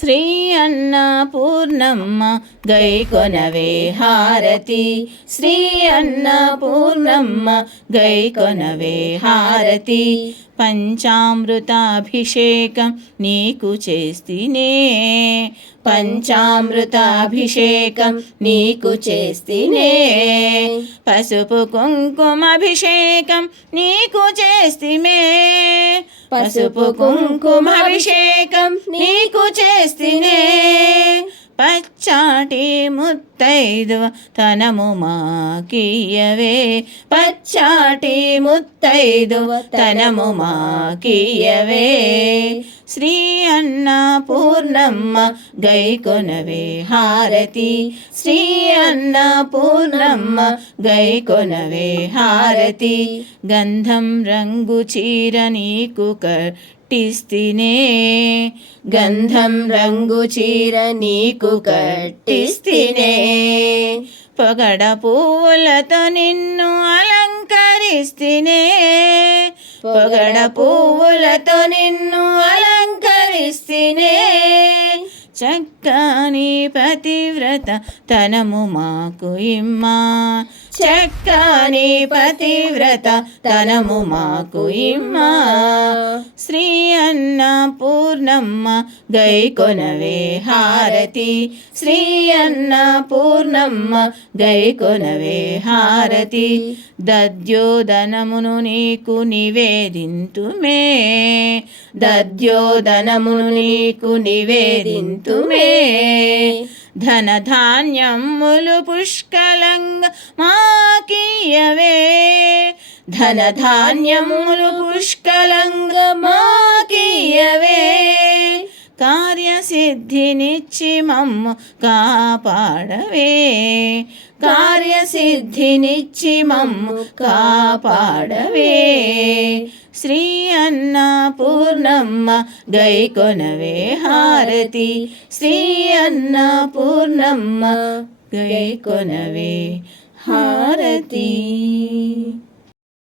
శ్రీ అన్నపూర్ణమ్మ గై కొనవే హారతి. శ్రీ అన్నపూర్ణమ్మ గై కొనవే హారతి. పంచామృతాభిషేకం నీకు చేస్తినే పంచామృతాభిషేకం నీకు చేస్తినే పసుపు కుంకుమాభిషేకం నీకు చేస్తిమే పసుపు కుంకుమాభిషేకం నీకు చేస్తినే నాటి ముత్తైదువ తనము మాకియవే పచ్చాటి ముత్తైదువ తనము మాకియవే శ్రీ అన్న పూర్ణమ్మ గైకొనవే హారతి. శ్రీ అన్న పూర్ణమ్మ గైకొనవే హారతి. గంధం రంగు చీర నీకు కట్టిస్తినే గంధం రంగు చీర నీకు కట్టిస్తినే పొగడ పువ్వులతో నిన్ను అలంకరిస్తినే పొగడ పువ్వులతో నిన్ను అలంకరిస్తినే చక్కని పతివ్రత తనము మాకు ఇమ్మా. చక్కని పతివ్రత తనము మాకు ఇమ్మా. శ్రీ అన్నపూర్ణమ్మ గై కొనవే హారతి. శ్రీ అన్నపూర్ణమ్మ గై కొనవే హారతి. దద్యోదనమును నీకు నివేదింతుమే. దద్యోదనమును నీకు నివేదింతుమే. ధనధాన్యములు పుష్కలంగా మాకియవే ధనధాన్యములు పుష్కలంగా మాకియవే కార్యసిద్ధినిచ్చి మమ్ము కాపాడవే. కార్యసిద్ధినిచ్చి మమ్ము కాపాడవే. శ్రీ అన్న పూర్ణమ్మ గైకొనవే హారతి. శ్రీ అన్న పూర్ణమ్మ గైకొనవే హారతి.